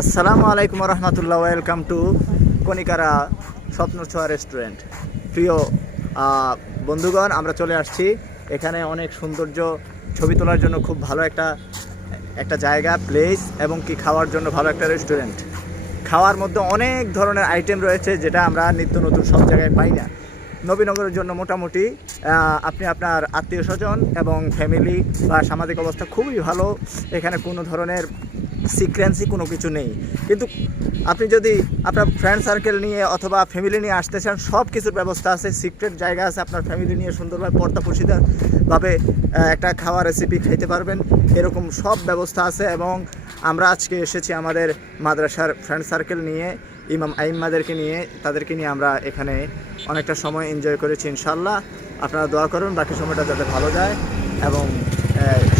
আসসালামু আলাইকুম রহমতুল্লাহ। Welcome to কনিকারা স্বপ্ন ছোঁয়া রেস্টুরেন্ট। প্রিয় বন্ধুগণ, আমরা চলে আসছি এখানে। অনেক সৌন্দর্য, ছবি তোলার জন্য খুব ভালো একটা জায়গা, প্লেস, এবং কি খাওয়ার জন্য ভালো একটা রেস্টুরেন্ট। খাওয়ার মধ্যে অনেক ধরনের আইটেম রয়েছে, যেটা আমরা নিত্য নতুন সব জায়গায় পাই না। নবীনগরের জন্য মোটামুটি আপনি আপনার আত্মীয় স্বজন এবং ফ্যামিলি বা সামাজিক অবস্থা খুবই ভালো। এখানে কোনো ধরনের সিক্রেন্সি কোনো কিছু নেই। কিন্তু আপনি যদি আপনার ফ্রেন্ড সার্কেল নিয়ে অথবা ফ্যামিলি নিয়ে আসতে চান, সব কিছুর ব্যবস্থা আছে। সিক্রেট জায়গা আছে, আপনার ফ্যামিলি নিয়ে সুন্দরভাবে পর্দাপোশিতভাবে একটা খাওয়ার রেসিপি খাইতে পারবেন, এরকম সব ব্যবস্থা আছে। এবং আমরা আজকে এসেছি আমাদের মাদ্রাসার ফ্রেন্ড সার্কেল নিয়ে, ইমাম আইম্মাদেরকে নিয়ে, তাদেরকে নিয়ে আমরা এখানে অনেকটা সময় এনজয় করেছি। ইনশাল্লাহ আপনারা দোয়া করুন বাকি সময়টা যাতে ভালো যায় এবং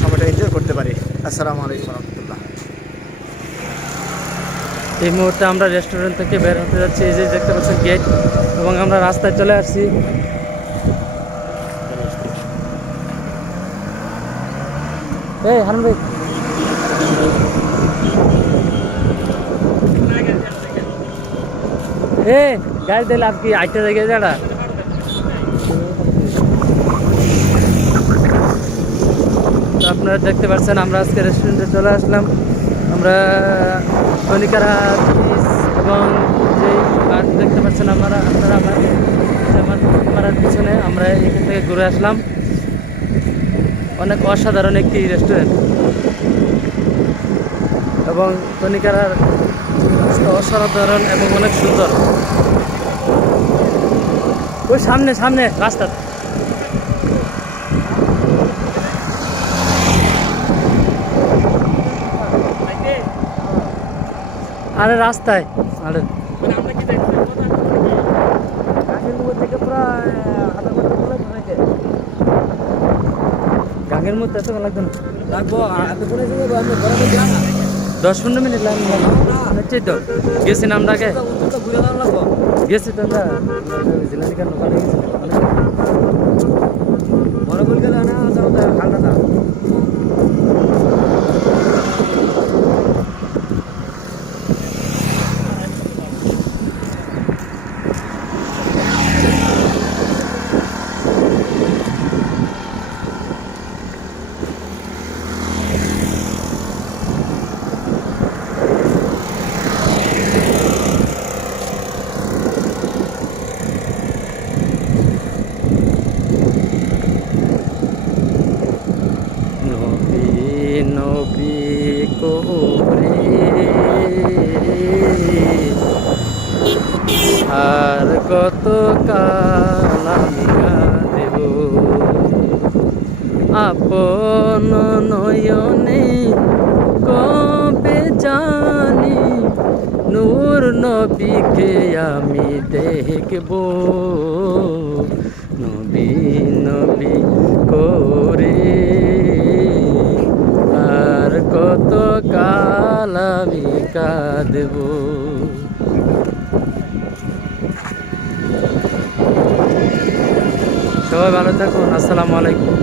সময়টা এনজয় করতে পারি। আসসালামু আলাইকুম রহমতুল্লাহ। এই মুহূর্তে আমরা রেস্টুরেন্ট থেকে বের হতে যাচ্ছি। এই যে দেখতে পাচ্ছেন গেট, এবং আমরা রাস্তায় চলে আসছি। এই হারুন ভাই, গাড়ি দিলে আপনি আইটা দেখে যারা আপনারা দেখতে পাচ্ছেন আমরা আজকে রেস্টুরেন্টে চলে আসলাম। আমরা কনিকারা এবং যে পার্ক দেখতে পাচ্ছেন আপনারা আমার পিছনে, আমরা এখান থেকে ঘুরে আসলাম। অনেক অসাধারণ একটি রেস্টুরেন্ট, এবং কনিকারার অসাধারণ এবং অনেক সুন্দর। ওই সামনে সামনে রাস্তা, আরে রাস্তায়, আরে গাঙের মধ্যে এত লাগবে না, লাগবো 10-15 মিনিট লাগছে তো। গেছি না আমরা আগে, গেছি তো আমরা বড় বল গেলে না ঠান্ডা। নবী করে আর কত কাল আমি দেব আপন নয়নে, কবে জানি নূর নবীকে আমি দেখব। নবী নবী করে আর কত কাল আমি কাঁদব। সবাই ভালো থাকুন। আসসালামু আলাইকুম।